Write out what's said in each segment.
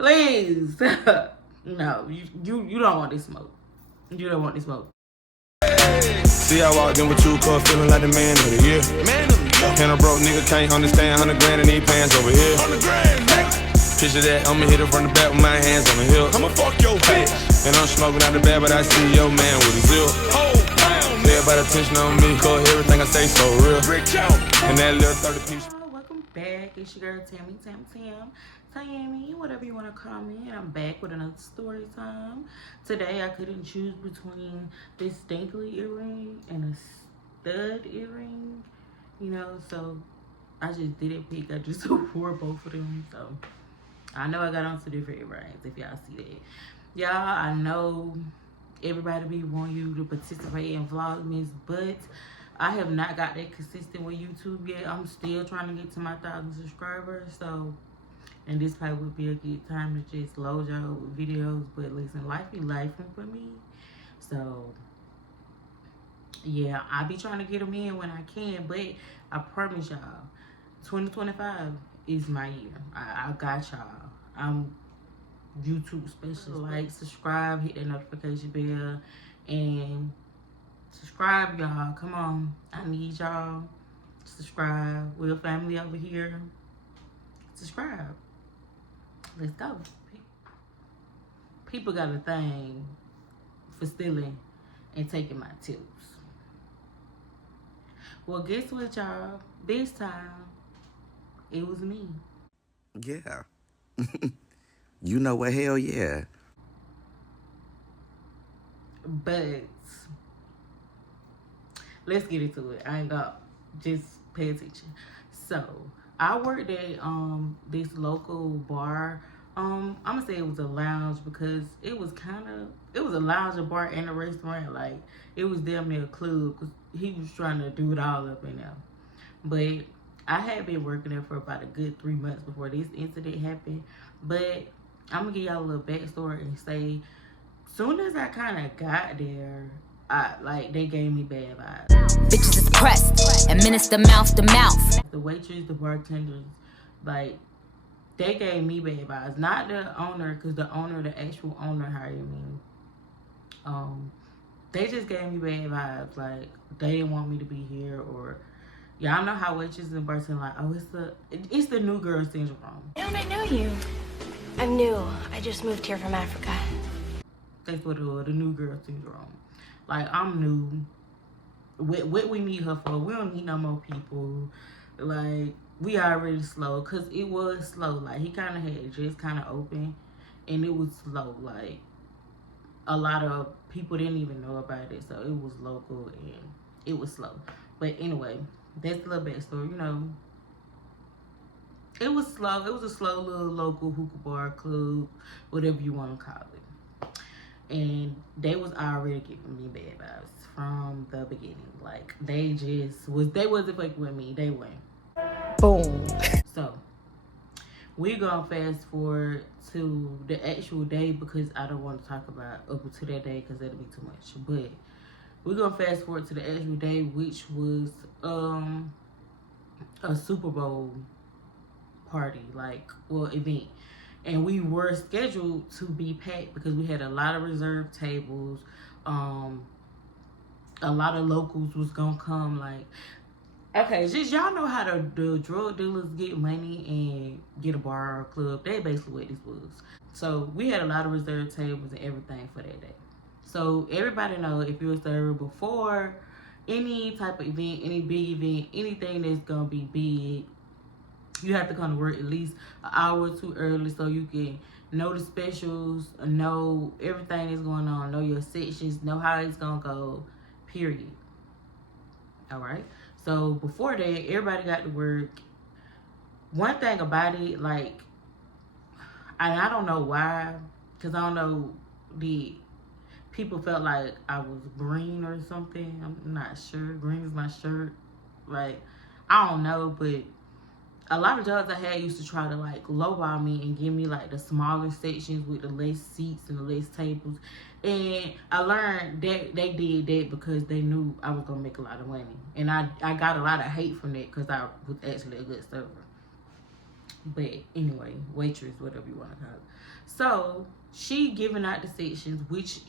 Please. No, you don't want this smoke. You don't want this smoke. See, I walked in with 2 cars, feeling like the man of the year. And a broke nigga can't understand 100 grand in these pants over here. 100 grand, picture that, I'ma hit it from the back with my hands on the hill. I'ma fuck your bitch. And I'm smoking out the bag, but I see your man with a zip. Everybody attention on me, cause everything I say so real. And that little 30 piece. Welcome back. It's your girl Tammy, whatever you want to call me. And I'm back with another story time. Today I couldn't choose between this stinkly earring and a stud earring, you know, so I just didn't pick. I just wore both of them. So I know I got on two different earrings, if y'all see that. Y'all, I know everybody be wanting you to participate in Vlogmas, but I have not got that consistent with YouTube yet. I'm still trying to get to my 1,000 subscribers, so, and this probably would be a good time to just load y'all with videos. But listen, life be lifing for me, so yeah, I be trying to get them in when I can. But I promise y'all, 2025 is my year. I got y'all. I'm YouTube special. Like, subscribe, hit that notification bell, and subscribe, y'all. Come on, I need y'all. Subscribe. We're a family over here. Subscribe. Let's go. People got a thing for stealing and taking my tips. Well, guess what, y'all? This time, it was me. Yeah. You know what? Hell yeah. But let's get into it. I ain't got, just pay attention. So I worked at this local bar. I'm gonna say it was a lounge because it was a lounge, a bar, and a restaurant. Like, it was damn near a club because he was trying to do it all up in there. But I had been working there for about a good 3 months before this incident happened. But I'm gonna give y'all a little backstory and say, soon as I kind of got there, they gave me bad vibes. Bitches is pressed, administer mouth to mouth. The waitress, the bartenders, like, they gave me bad vibes. Not the owner, because the actual owner hired me. They just gave me bad vibes. Like, they didn't want me to be here, or y'all know how waitresses and bartenders like, oh, it's the new girl syndrome. Don't I know you? I'm new. I just moved here from Africa. That's what it was, the new girl syndrome. Like, I'm new. What we need her for? We don't need no more people. Like, we already slow, because it was slow. Like, he kind of had just kind of open, and it was slow. Like, a lot of people didn't even know about it, so it was local, and it was slow. But anyway, that's a little backstory, you know. It was slow. It was a slow little local hookah bar, club, whatever you want to call it. And they was already giving me bad vibes from the beginning. Like, they wasn't fucking with me. They went. Boom. So, we're gonna fast forward to the actual day, because I don't want to talk about up until that day because that'll be too much. But we're gonna fast forward to the actual day, which was a Super Bowl party, event. And we were scheduled to be packed because we had a lot of reserved tables. A lot of locals was gonna come. Like, okay, just y'all know how the drug dealers get money and get a bar or a club. They basically what this was. So we had a lot of reserved tables and everything for that day. So everybody know, if you're a server, before any type of event, any big event, anything that's gonna be big, you have to come to work at least an hour or two early so you can know the specials, know everything that's going on, know your sections, know how it's gonna go, period. All right. So before that, everybody got to work. One thing about it, like, and I don't know why, because I don't know, the people felt like I was green or something. I'm not sure. Green is my shirt. Like, I don't know, but a lot of jobs I had used to try to, like, lowball me and give me, like, the smaller sections with the less seats and the less tables. And I learned that they did that because they knew I was going to make a lot of money. And I got a lot of hate from that because I was actually a good server. But anyway, waitress, whatever you want to call it. So she giving out the sections, which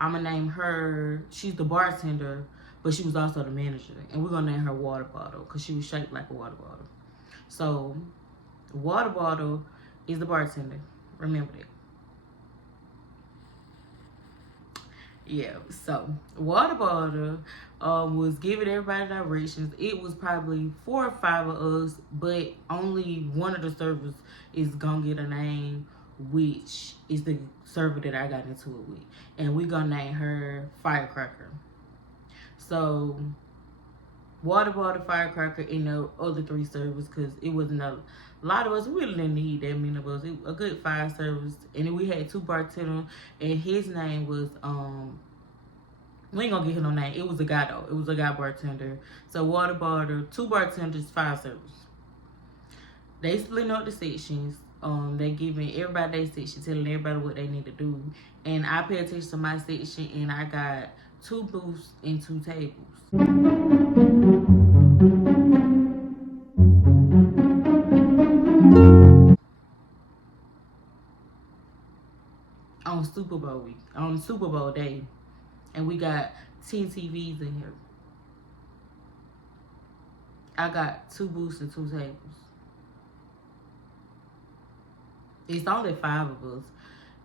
I'm gonna name her. She's the bartender, but she was also the manager, and we're gonna name her Water Bottle because she was shaped like a water bottle. So Water Bottle is the bartender. Remember that. Yeah, so Water Bottle was giving everybody directions. It was probably 4 or 5 of us, but only one of the servers is gonna get a name, which is the server that I got into it with. And we gonna name her Firecracker. So Water Bottle, Firecracker, and the other 3 servers, because it wasn't a lot of us. We really didn't need that many of us. A good 5 servers, and then we had 2 bartenders, and his name was we ain't gonna get him no name. It was a guy though. It was a guy bartender. So Water Bottle, 2 bartenders, 5 servers. They splitting up the sections. They giving everybody their section, telling everybody what they need to do. And I pay attention to my section, and I got 2 booths and 2 tables. On Super Bowl week, on Super Bowl day, and we got 10 TVs in here. I got 2 booths and 2 tables. It's only 5 of us,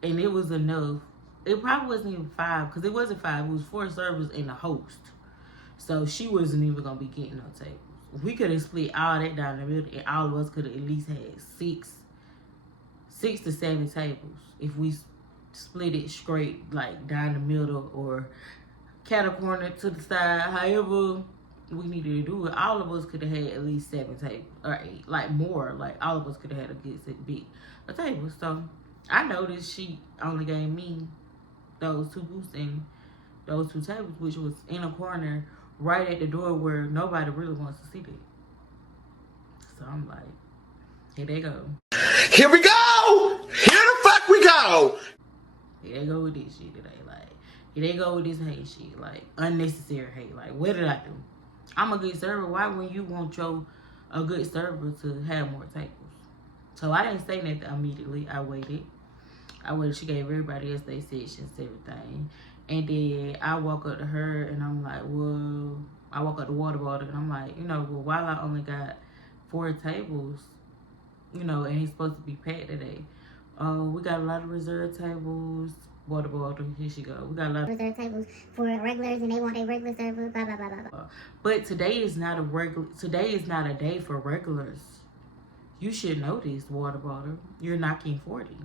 and it was enough. It probably wasn't even 5, because it wasn't 5. It was 4 servers and a host. So she wasn't even gonna be getting no tables. We could have split all that down the middle, and all of us could have at least had 6 to 7 tables if we split it straight, like down the middle or cat a corner to the side. However we needed to do it, all of us could have had at least 7 tables or 8, like more. Like all of us could have had a good big a table. So I noticed she only gave me those 2 booths and those 2 tables, which was in a corner right at the door where nobody really wants to see that. So I'm like, here they go. Here we go! Here the fuck we go! Here they go with this shit today. Like, here they go with this hate shit. Like, unnecessary hate. Like, what did I do? I'm a good server. Why wouldn't you want a good server to have more tables? So I didn't say nothing immediately. I waited. She gave everybody else their sections, everything. And then I walk up to her and I'm like, well, I walk up to Water Bottle and I'm like, while I only got 4 tables, and it's supposed to be packed today. We got a lot of reserved tables. Water Bottle, here she go. We got a lot of reserved tables for regulars, and they want a regular server. Blah blah blah blah blah. But today is not a day for regulars. You should know this, Water Bottle. You're knocking 40.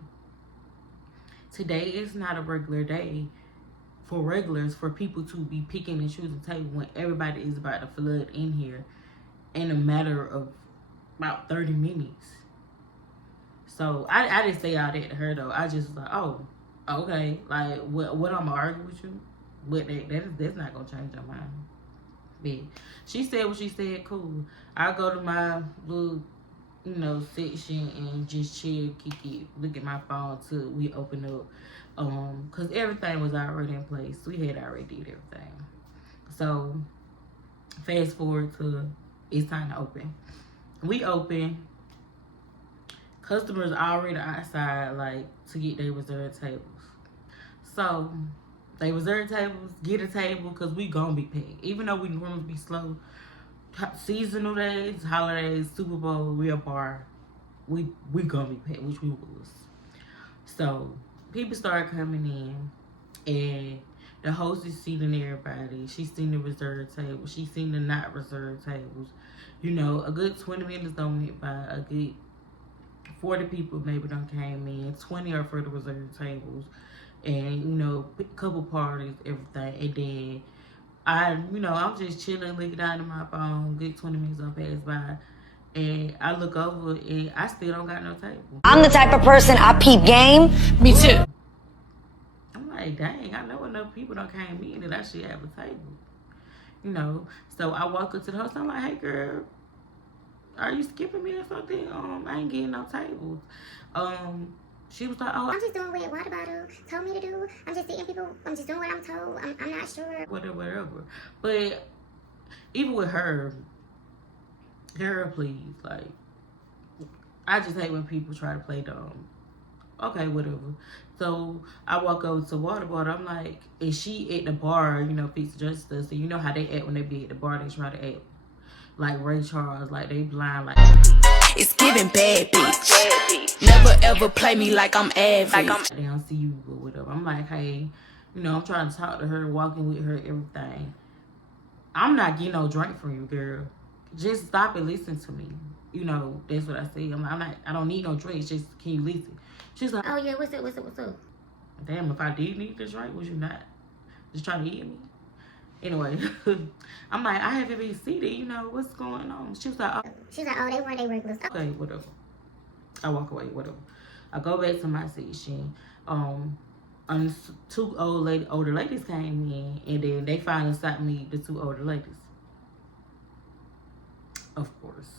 Today is not a regular day for regulars, for people to be picking and choosing table when everybody is about to flood in here in a matter of about 30 minutes. So I didn't say all that to her though. I just was like, oh, okay. Like, what I'm gonna argue with you? But that's not gonna change your mind. But she said what she said, cool. I go to my little, section and just chill, kick it, look at my phone till we open up. Cause everything was already in place. We had already did everything. So fast forward to it's time to open. We open. Customers already outside, like, to get their reserved tables. So they reserve tables, get a table, because we gonna be packed. Even though we normally be slow, seasonal days, holidays, Super Bowl, we a bar, we gonna be packed, which we was. So people start coming in, and the host is seating everybody. She's seen the reserved tables. She's seen the not reserved tables. A good 20 minutes done went by. A good 40 people maybe done came in. 20 are for the reserved tables. And, a couple parties, everything. And then I'm just chilling, looking down at my phone. Good 20 minutes done passed by. And I look over and I still don't got no table. I'm the type of person, I peep game. Me too. I'm like, dang, I know enough people done came in that I should have a table. So I walk up to the host. I'm like, hey, girl, are you skipping me or something? I ain't getting no tables. She was like, oh, I'm just doing what Water Bottle told me to do. I'm just seeing people. I'm just doing what I'm told. I'm not sure. Whatever. But even with her, please, like, I just hate when people try to play dumb. Okay, whatever. So I walk over to water bottle. I'm like, is she at the bar, fix just stuff. So you know how they act when they be at the bar, they try to act like Ray Charles, like they blind, like It's giving bad bitch. Never ever play me like I'm average. they don't see you or whatever. I'm like, hey, I'm trying to talk to her, walking with her, everything. I'm not getting no drink from you, girl. Just stop and listen to me. That's what I say. I don't need no drinks. Just, can you listen? She's like, Oh yeah, what's up? damn, if I did need the drink, was you not just trying to eat me? Anyway, I'm like, I haven't been seated. What's going on? She was like, oh. They weren't regulars. Okay, whatever. I walk away, whatever. I go back to my section. And two older ladies came in, and then they finally stopped me, the two older ladies. Of course.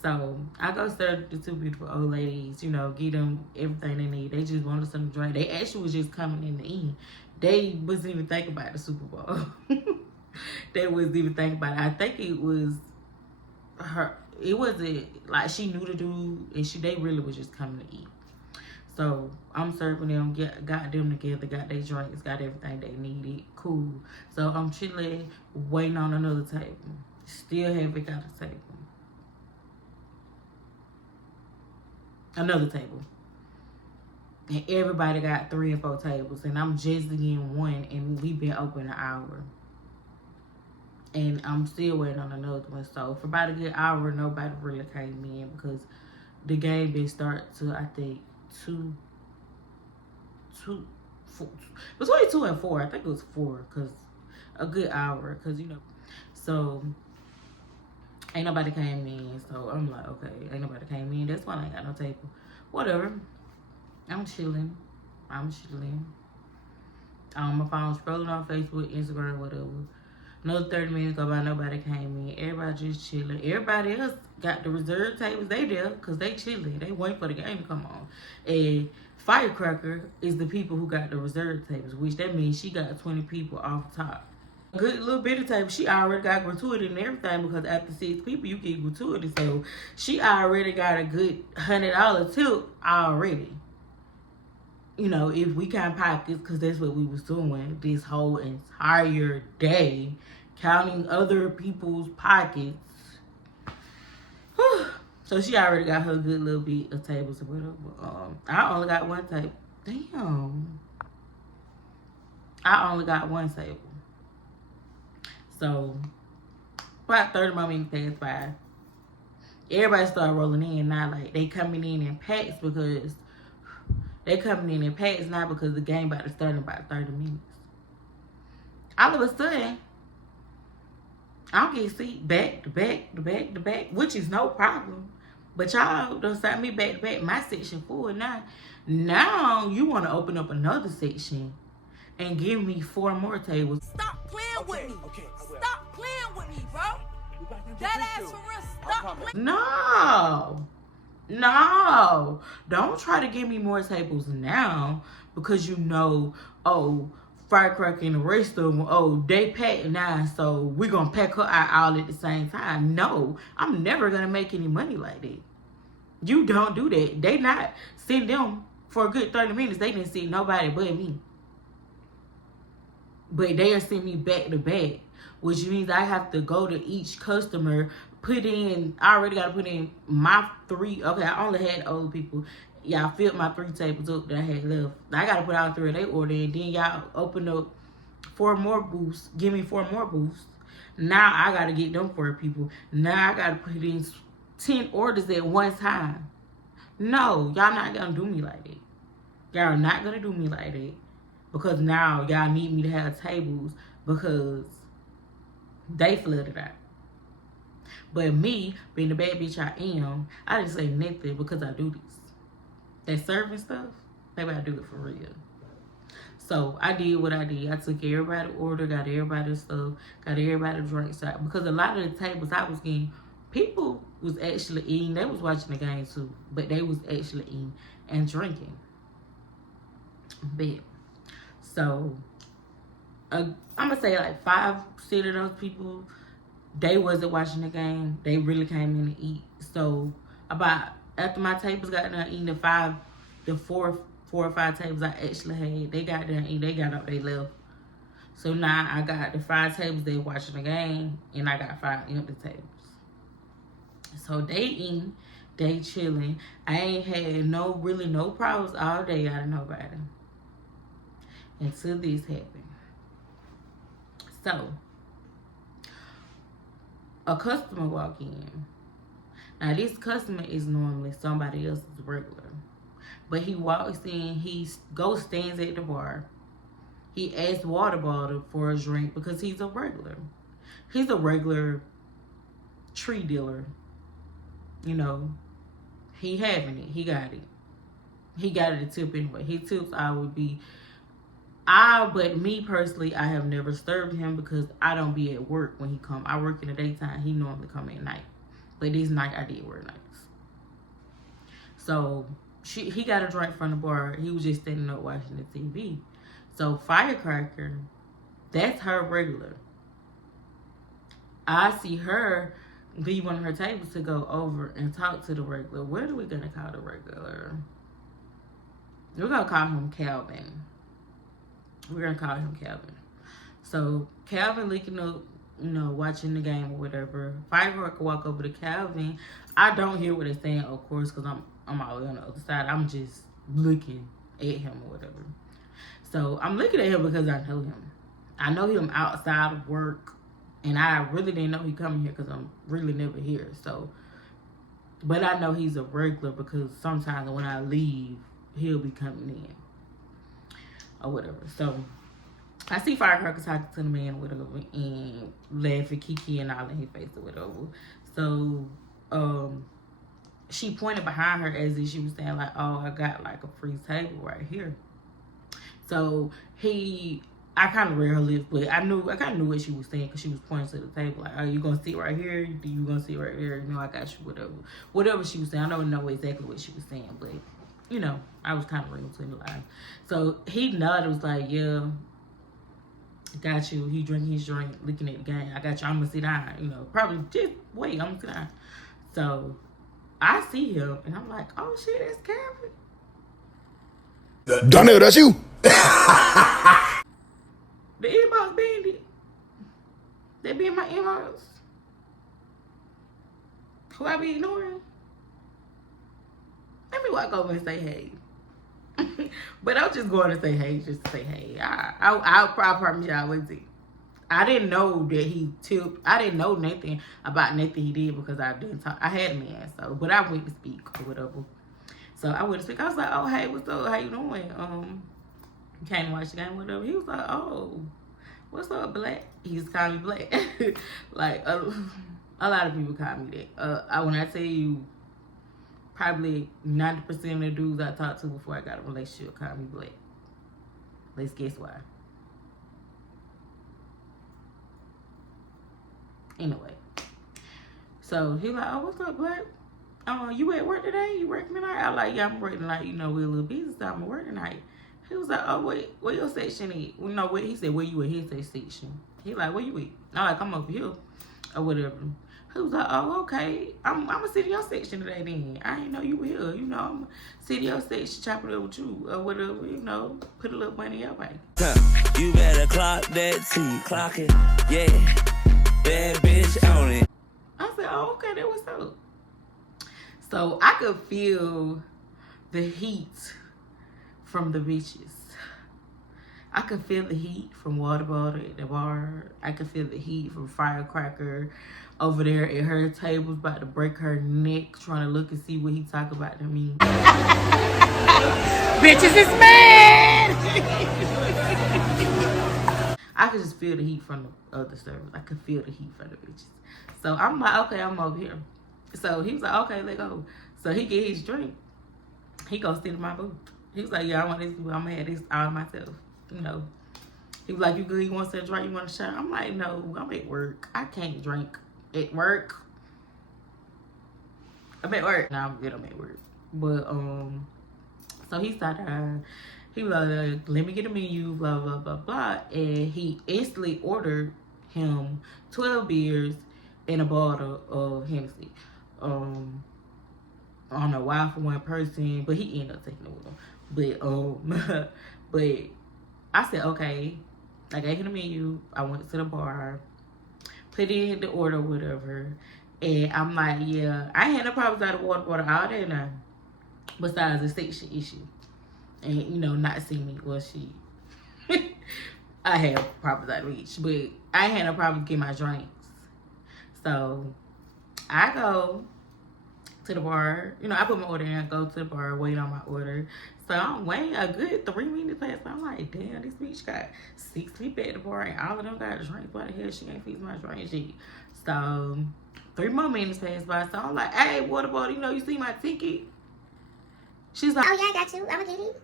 So I go serve the two beautiful old ladies, get them everything they need. They just wanted something to drink. They actually was just coming in the end. They wasn't even thinking about the Super Bowl. They wasn't even thinking about it. I think it was her. It wasn't like she knew the dude, and they really was just coming to eat. So I'm serving them, got them together, got their drinks, got everything they needed. Cool. So I'm chilling, waiting on another table. Still haven't got a table. Another table. And everybody got 3 and 4 tables. And I'm just getting one, and we've been open an hour. And I'm still waiting on another one. So for about a good hour, nobody really came in because the game been start to, I think, 4, between 2 and 4. I think it was 4, because a good hour, because so ain't nobody came in. So I'm like, okay, ain't nobody came in, that's why I ain't got no table. Whatever. I'm chilling. On my phone, scrolling on Facebook, Instagram, whatever. Another 30 minutes go by, nobody came in. Everybody just chilling. Everybody else got the reserved tables. They there because they chilling. They waiting for the game to come on. And Firecracker is the people who got the reserved tables, which that means she got 20 people off top. A good little bit of table. She already got gratuity and everything because after 6 people, you get gratuity. So she already got a good $100 tip already. If we count pockets, because that's what we was doing this whole entire day, counting other people's pockets. Whew. So she already got her good little bit of tables or whatever. I only got one table. Damn. I only got one table. So, about 30 more minutes passed by. Everybody started rolling in now. Like, they coming in packs because not because the game about to start in about 30 minutes. All of a sudden, I'm getting seat back to back, which is no problem. But y'all done sat me back to back. My section full now. Now you want to open up another section and give me 4 more tables. Stop playing with me. Stop playing with me, bro. That ass for real. Stop playing. No. Don't try to give me more tables now because Firecracker and the rest of them, they packed now, so we're going to pack her out all at the same time. No, I'm never going to make any money like that. You don't do that. They not send them for a good 30 minutes. They didn't see nobody but me. But they are sending me back to back, which means I have to go to each customer, I already got to put in my 3. Okay, I only had old people. Y'all filled my 3 tables up that I had left. I got to put out 3 of their order, and then y'all open up 4 more booths. Give me 4 more booths. Now I got to get them 4 people. Now I got to put in 10 orders at one time. No, y'all not going to do me like that. Y'all not going to do me like that. Because now y'all need me to have tables because they flooded out. But me, being the bad bitch I am, I didn't say nothing because I do this. That serving stuff, maybe I do it for real. So I did what I did. I took everybody's order, got everybody's stuff, got everybody's drinks out. Because a lot of the tables I was getting, people was actually eating. They was watching the game too, but they was actually eating and drinking. But so I'm gonna say like 5 of those people, they wasn't watching the game. They really came in to eat. So about after my tables got done eating the four or five tables I actually had, they got done eating, they got up, they left. So now I got the 5 tables they watching the game, and I got 5 empty tables. So they eating, they chilling. I ain't had no problems all day out of nobody until this happened. So a customer walk in. Now this customer is normally somebody else's regular, but he walks in, he goes stands at the bar. He asks water bottle for a drink because he's a regular. He's a regular tree dealer. You know, he having it. He got it. He got it a tip anyway. His tips but me personally, I have never served him because I don't be at work when he come. I work in the daytime. He normally come at night. But this night I did work nights. So he got a drink from the bar. He was just standing up watching the TV. So Firecracker, that's her regular. I see her leave one of her tables to go over and talk to the regular. What are we gonna call the regular? We're gonna call him Calvin. So Calvin looking up, watching the game or whatever. Firecracker walk over to Calvin. I don't hear what they're saying, of course, because I'm all on the other side. I'm just looking at him or whatever. So I'm looking at him because I know him. I know him outside of work, and I really didn't know he coming here because I'm really never here. So, but I know he's a regular because sometimes when I leave, he'll be coming in or whatever. So I see Firecracker talking to the man or whatever and laughing, kiki and all in his face or whatever. So she pointed behind her as if she was saying like, "Oh, I got like a free table right here." So I kind of read her lips, but I kind of knew what she was saying because she was pointing to the table like, "Are you gonna sit right here? You gonna sit right here? I got you." Whatever she was saying. I don't know exactly what she was saying, but I was kind of reading between the lines. So he nodded, was like, "Yeah, got you." He drinking his drink, looking at the game. "I got you. I'm gonna sit down. Probably just wait. I'm gonna sit down." So I see him, and I'm like, "Oh shit, that's Calvin." Darnell, that's you. The inbox bandit. They be in my inbox. Who I be ignoring? Let me walk over and say hey. But I'm just going to say hey, just to say hey. I promise you I wouldn't see. I didn't know that he tipped. I didn't know nothing about nothing he did because I didn't talk. I had a man, but I went to speak or whatever. So I went to speak. I was like, "Oh, hey, what's up? How you doing? Came to watch the game, whatever." He was like, "Oh, what's up, Black?" He just called me Black. Like a lot of people call me that. When I tell you, probably 90% of the dudes I talked to before I got a relationship call me Black. Let's guess why. Anyway, so he like, "Oh, what's up, Black? You at work today? You working tonight?" I like, "Yeah, I'm working tonight. We're a little busy, so I'm working tonight." He was like, "Oh, wait, where your section is?" What he said, "Where you at?" His section. He like, "Where you at?" I like, "I'm over here," or whatever. He was like, "Oh, okay. I'm gonna sit in your section today then. I didn't know you were here. I'm gonna sit in your section, chop it up with you, or whatever. Put a little money in your bank." You better clock that T, clock it, yeah. Bad bitch on it. I said, "Oh, okay, that was up." So I could feel the heat from the bitches. I could feel the heat from Water Bottle at the bar. I could feel the heat from Firecracker over there at her table, about to break her neck, trying to look and see what he talk about to me. Bitches is mad! I could just feel the heat from the other servers. I could feel the heat from the bitches. So I'm like, "Okay, I'm over here." So he was like, "Okay, let go." So he get his drink. He go sit in my booth. He was like, "Yeah, I want this. I'm gonna have this all myself." He was like, "You good? You want to drink? You want a shot?" I'm like, "No, I'm at work. I can't drink at work. I'm at work." "No, I'm good. I'm at work." But so he started. He was like, "Let me get a menu, blah blah blah blah," and he instantly ordered him 12 beers and a bottle of Hennessy. I don't know why for one person, but he ended up taking it with him. But I said, okay. I gave him the menu. I went to the bar, put in the order, whatever. And I'm like, yeah, I ain't had no problems out of water all day now. Besides the section issue. And, you know, not seeing me. Well, she... I have problems out of reach. But I ain't had no problems getting my drinks. So, I go to the bar. You know, I put my order in. I go to the bar, wait on my order. So, I'm waiting a good 3 minutes past. I'm like, damn, this bitch got 6 people at the bar. And all of them got drinks. Why the hell she ain't fix my drink shit? So, 3 more minutes passed by. So, I'm like, hey, water bottle, you know, you see my ticket? She's like, oh yeah, I got you. I'ma get it.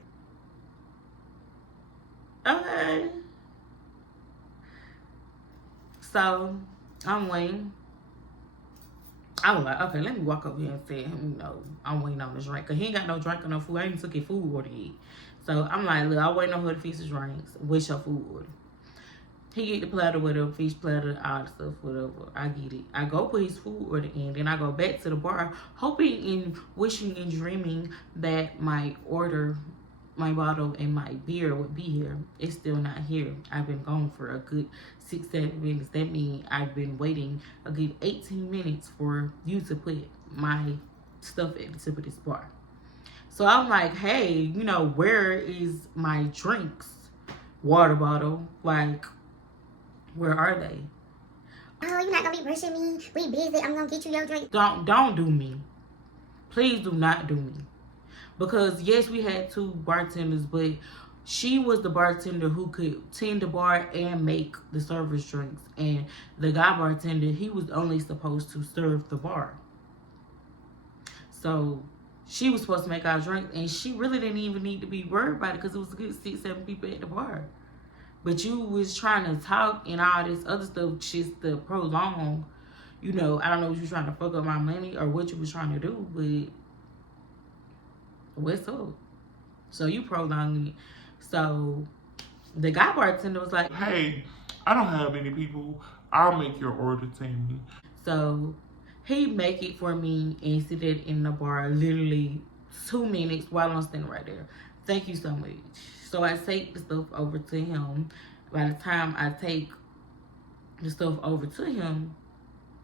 Okay. So, I'm waiting. I was like, okay, let me walk over here and say, you know, I'm waiting on the drink. Because he ain't got no drink or no food. I ain't took his food order yet. So, I'm like, look, I'm waiting on her to fix his drinks. What's your food order? He get the platter, whatever, fish platter, all the stuff, whatever. I get it. I go put his food order in. Then I go back to the bar, hoping and wishing and dreaming that my order, my bottle, and my beer would be here. It's still not here. I've been gone for a good 6-7 minutes. That means I've been waiting a good 18 minutes for you to put my stuff at the tip of this bar. So I'm like, hey, you know, where is my drinks? Water bottle, like, where are they? Oh, you're not gonna be rushing me. We busy. I'm gonna get you your drink. Don't do me. Please do not do me. Because yes, we had 2 bartenders, but she was the bartender who could tend the bar and make the servers drinks. And the guy bartender, he was only supposed to serve the bar. So she was supposed to make our drinks, and she really didn't even need to be worried about it because it was a good 6-7 people at the bar. But you was trying to talk and all this other stuff just to prolong. You know, I don't know if you was trying to fuck up my money or what you was trying to do, but what's up? So you prolonging it. So the guy bartender was like, hey, I don't have any people. I'll make your order, Tammy. So he make it for me and sit it in the bar literally 2 minutes while I'm standing right there. Thank you so much. So I take the stuff over to him. By the time I take the stuff over to him,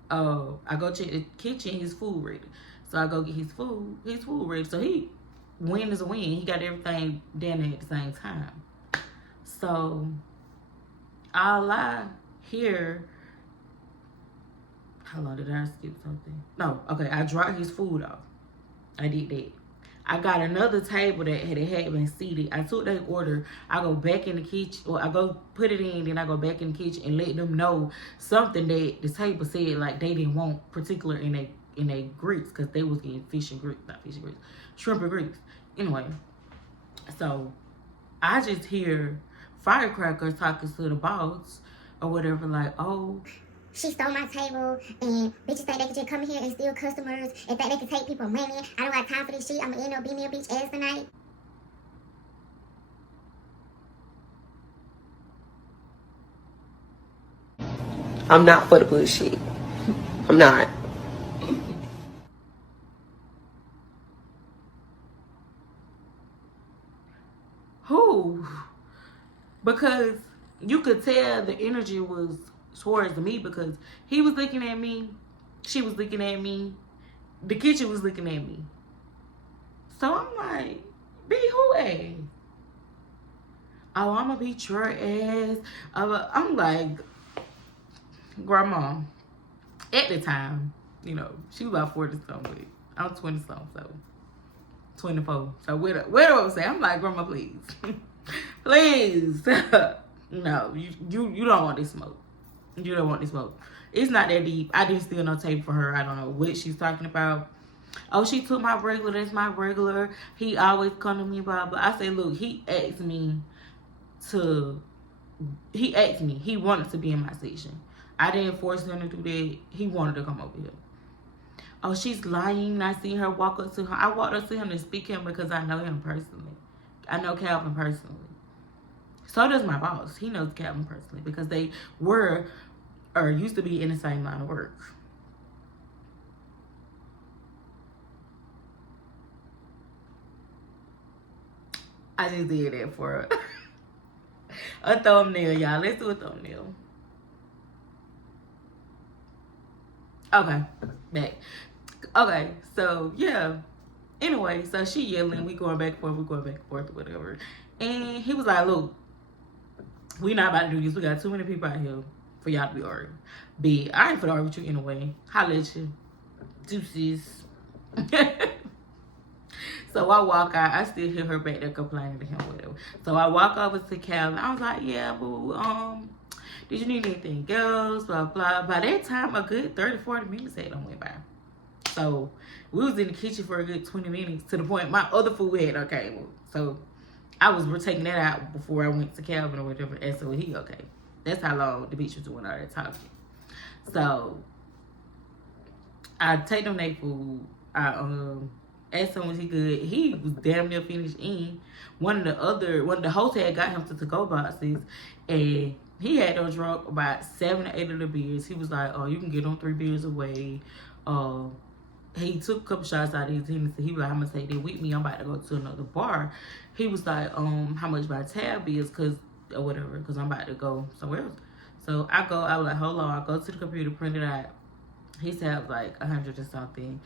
I go check the kitchen, his food ready. So I go get his food ready. So he, win is a win. He got everything down there at the same time. So all I hear, how long did I skip something? No, okay, I dropped his food off. I did that. I got another table that had been seated. I took their order. I go back in the kitchen, or I go put it in, then I go back in the kitchen and let them know something that the table said like they didn't want particular in their grits, because they was getting shrimp and grits. Anyway, so I just hear firecrackers talking to the boss or whatever, like, oh, She stole my table, and bitches think they can just come in here and steal customers and think they can take people's money. I don't got time for this shit. I'm gonna end up being a bitch ass tonight. I'm not for the bullshit. I'm not. who? Because you could tell the energy was towards me, because he was looking at me, she was looking at me, the kitchen was looking at me. So I'm like, be who ass? Oh, I'm gonna beat your ass. I'm like, grandma, at the time, you know, she was about 40 something. I'm 20 something, so 24. So what do I say? I'm like, grandma, please. Please. No, you don't want this smoke. You don't want this smoke. It's not that deep. I didn't steal no tape for her. I don't know what she's talking about. Oh, she took my regular. That's my regular. He always come to me about, but I say, look, he asked me. He wanted to be in my section. I didn't force him to do that. He wanted to come over here. Oh, she's lying. I seen her walk up to him. I walked up to him to speak to him because I know him personally. I know Calvin personally. So does my boss. He knows Calvin personally because they were or used to be in the same line of work. I just did that for a thumbnail, y'all. Let's do a thumbnail. Okay, back. Okay, so yeah. Anyway, so she yelling, we going back and forth, whatever. And he was like, look, we not about to do this. We got too many people out here for y'all to be arguing. B, I ain't for to argue with you anyway. Holla at you. Deuces. So I walk out. I still hear her back there complaining to him, whatever. So I walk over to Calvin. I was like, yeah, boo, did you need anything else? Blah, blah. By that time, a good 30, 40 minutes had done went by. So we was in the kitchen for a good 20 minutes to the point my other food had okay. So I was taking that out before I went to Calvin or whatever. And so he okay. That's how long the bitch was doing all that talking. So I take them their food. I asked him was he good. He was damn near finished in. One of the hosts had got him to go boxes, and he had them drunk about 7 or 8 of the beers. He was like, oh, you can get them 3 beers away. He took a couple shots out of his Hennessy. He was like, I'm gonna take that with me. I'm about to go to another bar. He was like, how much my tab is, cause I'm about to go somewhere else. So I was like, hold on. I go to the computer, print it out. His tab was like 100 or something.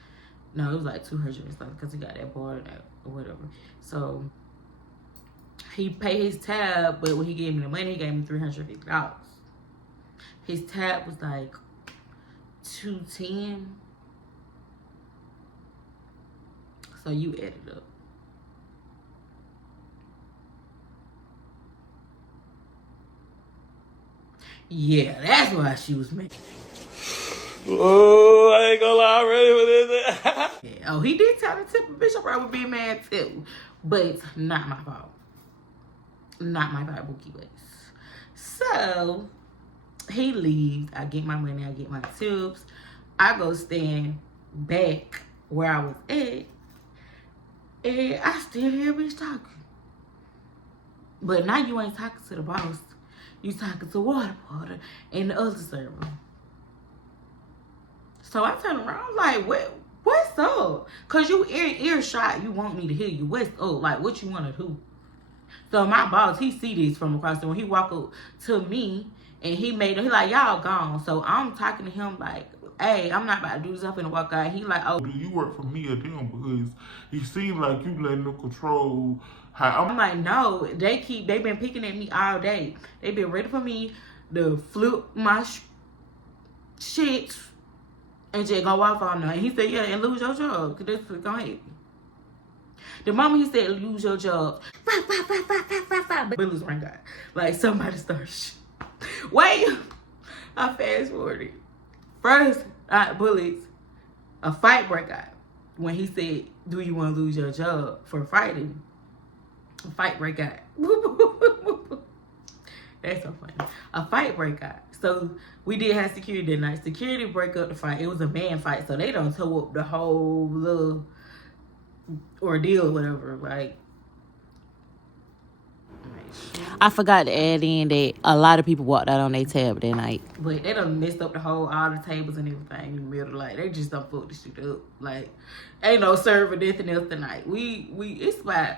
No, it was like 200 or something, cause he got that bar or whatever. So he paid his tab, but when he gave me the money, he gave me $350. His tab was like $210. So you add it up. Yeah, that's why she was making it. Oh, I ain't gonna lie, I'm ready for this. Yeah. Oh, he did tell the tip. Bitch, I probably would be mad too. But it's not my fault. Not my fault, Bookie Bucks. So he leaves. I get my money. I get my tips. I go stand back where I was at. And I still hear bitch talking. But now you ain't talking to the boss. You talking to Water and the other server. So I turn around like, what's up? Cause you earshot, you want me to hear you. What's up? Like, what you want to do? So my boss, he see this from across the room. He walk up to me and he like, y'all gone. So I'm talking to him like, hey, I'm not about to do this up and walk out. He like, oh, do you work for me or them? Because he seems like you letting them control how I'm like, no, they been picking at me all day. They been ready for me to flip my shit and just go off on there. And he said, yeah, and lose your job. Cause that's what's gonna happen. The moment he said, lose your job, bullets rang out. Like somebody started Wait, I fast forwarded. First, bullets, a fight break out. When he said, do you want to lose your job for fighting? A fight break out. That's so funny. A fight break out. So we did have security that night. Security break up the fight. It was a man fight. So they don't tow up the whole little ordeal or whatever. Like, I forgot to add in that a lot of people walked out on their tab that night. But they done messed up all the tables and everything in the middle. Like, they just done fucked the shit up. Like, ain't no serving nothing else tonight. It's about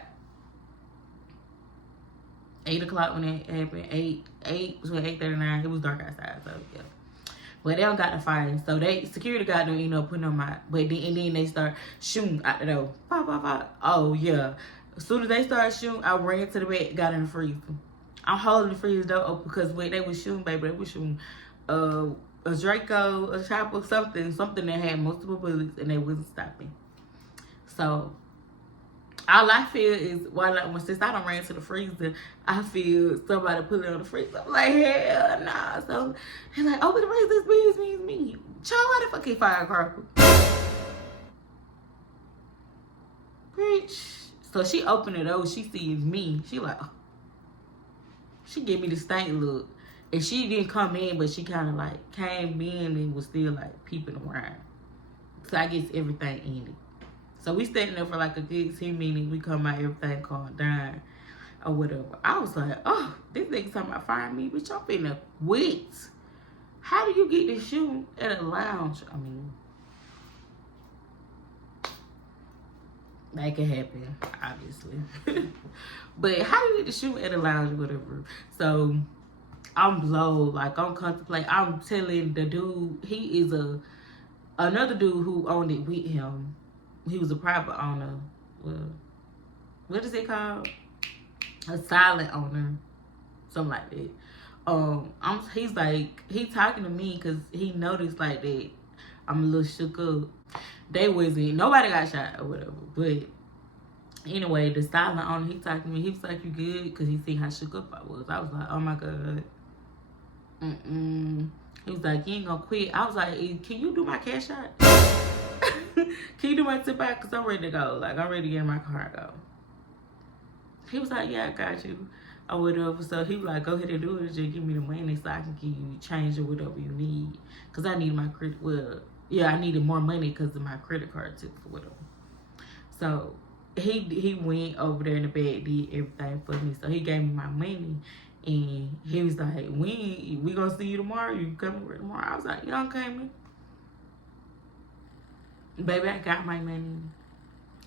8 o'clock when it happened. 8 was when 8:39. It was dark outside, so yeah. But they don't got the fighting. So security got them, putting them out. But then they start shooting out the door. Pop, pop, pop. Oh yeah. As soon as they started shooting, I ran to the back, got in the freezer. I'm holding the freezer door open because when they was shooting, baby, they was shooting a Draco, a chopper, something that had multiple bullets, and they wasn't stopping. So all I feel is since I done ran to the freezer, I feel somebody put it on the freezer. I'm like, hell nah. So they're like, open the freezer, this me. Child, why the fuck ain't firecracker? Bitch. So she opened it up. She sees me. She like, oh. She gave me the stank look. And she didn't come in, but she kind of like came in and was still like peeping around. So I guess everything ended. So we standing there for like a good 10 minutes. We come out, everything calmed down or whatever. I was like, oh, this nigga talking about firing me. Bitch, I'm finna quit. How do you get this shooting at a lounge? I mean, That can happen, obviously. But how you get to shoot at a lounge or whatever? So I'm blown. Like, I'm contemplating. I'm telling the dude, he is another dude who owned it with him. He was a private owner. Well, what is it called? A silent owner. Something like that. He's like, he talking to me because he noticed like that I'm a little shook up. Nobody got shot or whatever. But anyway, the silent owner, he talking to me. He was like, you good? Because he seen how shook up I was. I was like, oh my God. He was like, you ain't gonna quit. I was like, can you do my cash out? Can you do my tip out? Because I'm ready to go. Like, I'm ready to get in my car and go. He was like, yeah, I got you. Or whatever. So he was like, go ahead and do it. Just give me the money so I can give you change or whatever you need. Because I need my credit. Well, yeah, I needed more money because of my credit card tip or whatever. So he went over there in the bed, did everything for me. So he gave me my money. And he was like, we gonna see you tomorrow? You coming over tomorrow? I was like, yeah, I'm coming. Baby, I got my money.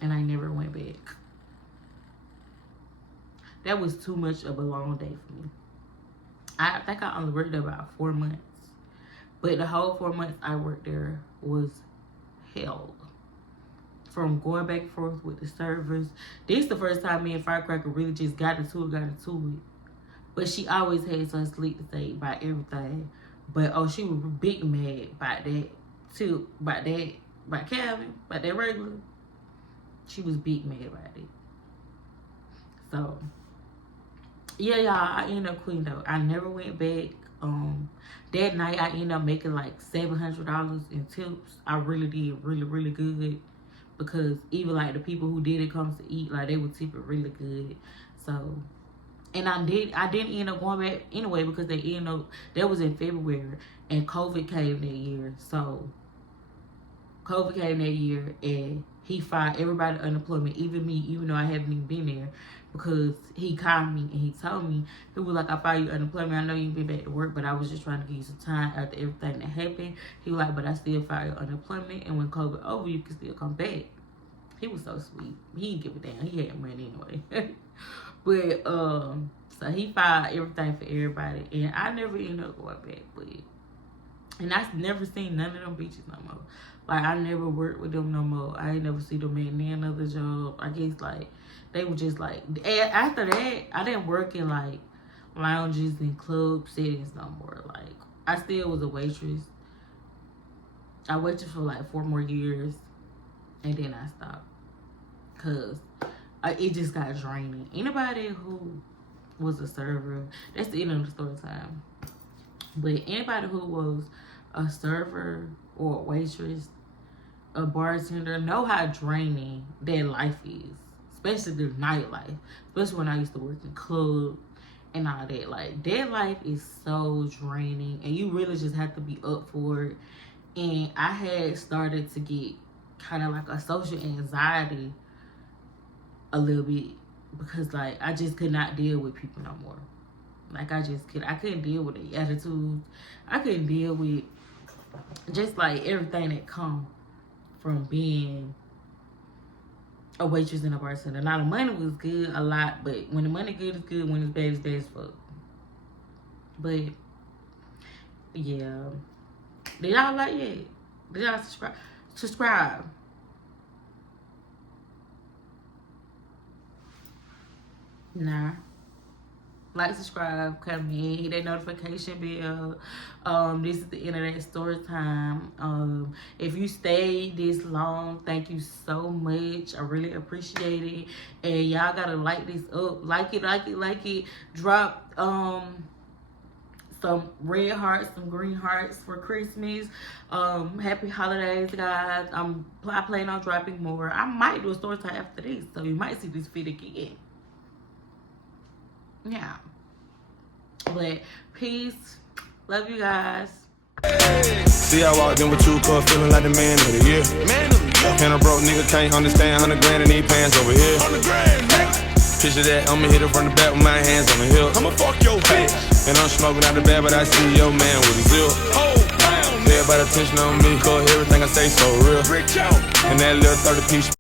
And I never went back. That was too much of a long day for me. I think I only worked there about 4 months. But the whole 4 months I worked there was hell. From going back and forth with the servers. This is the first time me and Firecracker really just got into it. But she always had some slick to say about everything. But, she was big mad about that, too. About Calvin, about that regular. She was big mad about it. So, yeah, y'all, I ended up quitting though. I never went back. That night I ended up making like $700 in tips. I really did really good, because even like the people who did it come to eat, like they would tip it really good. So, and I didn't end up going back anyway, because that was in February and COVID came that year. So COVID came that year and he fired everybody unemployment, even me, even though I haven't even been there. Because he called me and he told me, he was like, I fired you unemployment. I know you've been back to work, but I was just trying to give you some time after everything that happened. He was like, but I still fired you unemployment, and when COVID over, you can still come back. He was so sweet. He didn't give a damn. He had money anyway. But so he fired everything for everybody, and I never ended up going back. And I never seen none of them bitches no more. Like, I never worked with them no more. I ain't never see them in any other job. I guess like they were just like, after that, I didn't work in like lounges and club settings no more. Like, I still was a waitress. I waitressed for like 4 more years, and then I stopped. Cause it just got draining. Anybody who was a server, that's the end of the story time. But anybody who was a server or a waitress, a bartender, know how draining their life is. Especially the nightlife. Especially when I used to work in club and all that. Like, their life is so draining, and you really just have to be up for it. And I had started to get kind of like a social anxiety a little bit, because like I just could not deal with people no more. Like, I couldn't deal with the attitudes. I couldn't deal with just like everything that come from being a waitress and a bartender. Now, the money was good a lot, but when the money good is good, when it's bad as fuck. But yeah, did y'all like it? Did y'all subscribe? Nah. Like, subscribe, come in, hit that notification bell. This is the end of that story time. If you stayed this long, thank you so much. I really appreciate it. And y'all gotta like this up. Like it. Drop some red hearts, some green hearts for Christmas. Happy holidays, guys. I plan on dropping more. I might do a story time after this, so you might see this fit again. Yeah. But peace. Love you guys. See, I walked in with 2 cars, feeling like the man of the year. And a broke nigga can't understand 100 grand in these pants over here. 100 grand. Picture that, I'ma hit it from the back with my hands on the hill. I'ma fuck your bitch. And I'm smoking out the bag, but I see your man with a zip. Everybody attention on me, cause everything I say so real. And that little 30 piece.